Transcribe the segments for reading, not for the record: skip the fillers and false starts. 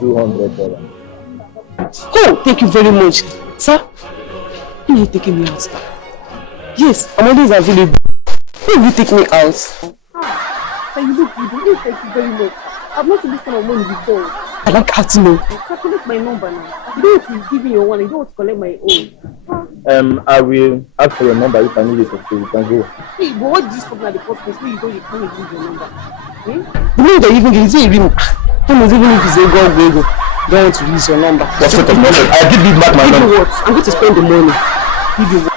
$200. Oh, thank you very much. Sir, when are you taking me out, sir? Yes, I'm always available. When will you take me out? Sir, you look good. Thank you very much. I've not seen this kind of money before. I like how to know. Calculate my number now. You don't want to give me your one, you don't want to collect my own. I will ask for your number if I need it to pay. You can go. Hey, but what did you stop at the first place where you don't give your number? The money that you even give, even if it's a go, don't want to use your number. What's the problem? I'll give you back my number. What? I'm going to spend the money. Give you what?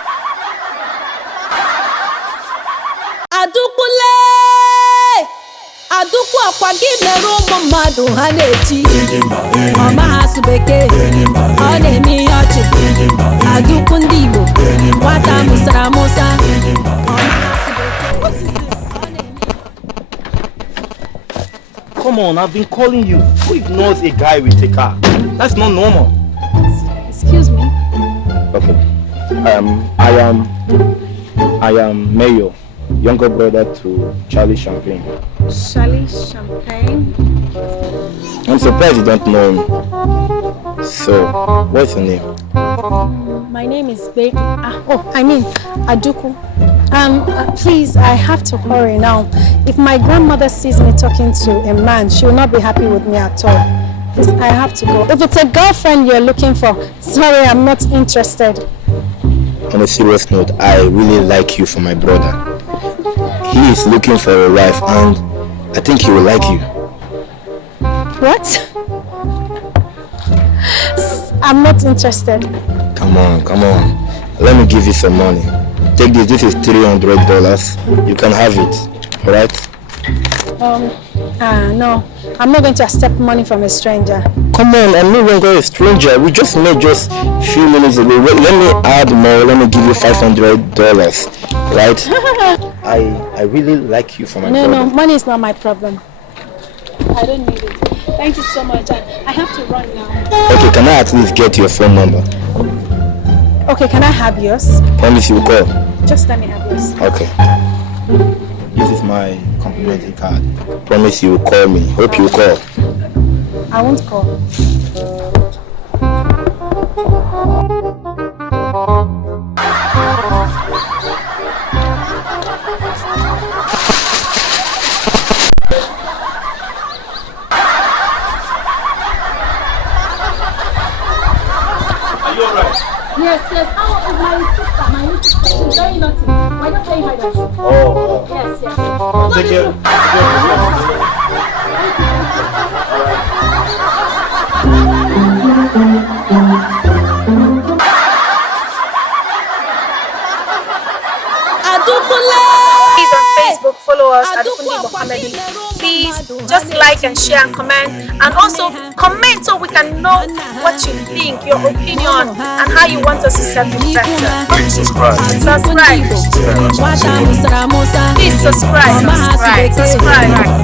Adaukwu akwagi meru mmadụ ha na-echi ọma ha subeke ọ na-eme ọchị Adaukwu Ndigbo nwata musara musa What is this? Come on, I've been calling you. Who ignores a guy with a car? That's not normal. Excuse me. Okay. I am Mayo, younger brother to Charlie Champagne. Charlie Champagne? I'm surprised you don't know him. So, what's your name? My name is Adaukwu. Please, I have to hurry now. If my grandmother sees me talking to a man, she will not be happy with me at all. Please, I have to go. If it's a girlfriend you're looking for, sorry, I'm not interested. On a serious note, I really like you for my brother. He is looking for a wife and I think he will like you. What? I'm not interested. Come on. Let me give you some money. Take this. This is $300. You can have it. Alright? No. I'm not going to accept money from a stranger. Come on, I'm no longer a stranger. We just met just a few minutes ago. Let me add more. Let me give you $500. Right? I really like you for my brother. No, money is not my problem. I don't need it. Thank you so much. I have to run now. Okay, can I at least get your phone number? Okay, can I have yours? Promise you will call. Just let me have yours. Okay. This is my complimentary card. Promise you will call me. Hope you will call. I won't call. Are you alright? Yes. Oh, my sister. She's very naughty. Why not play hide and seek? Oh. Yes. Take care. Please on Facebook follow us at Adaukwu Ndigbo Comedy. Please just like and share and comment, and also comment so we can know what you think, your opinion, and how you want us to set it better. Please subscribe. Please subscribe.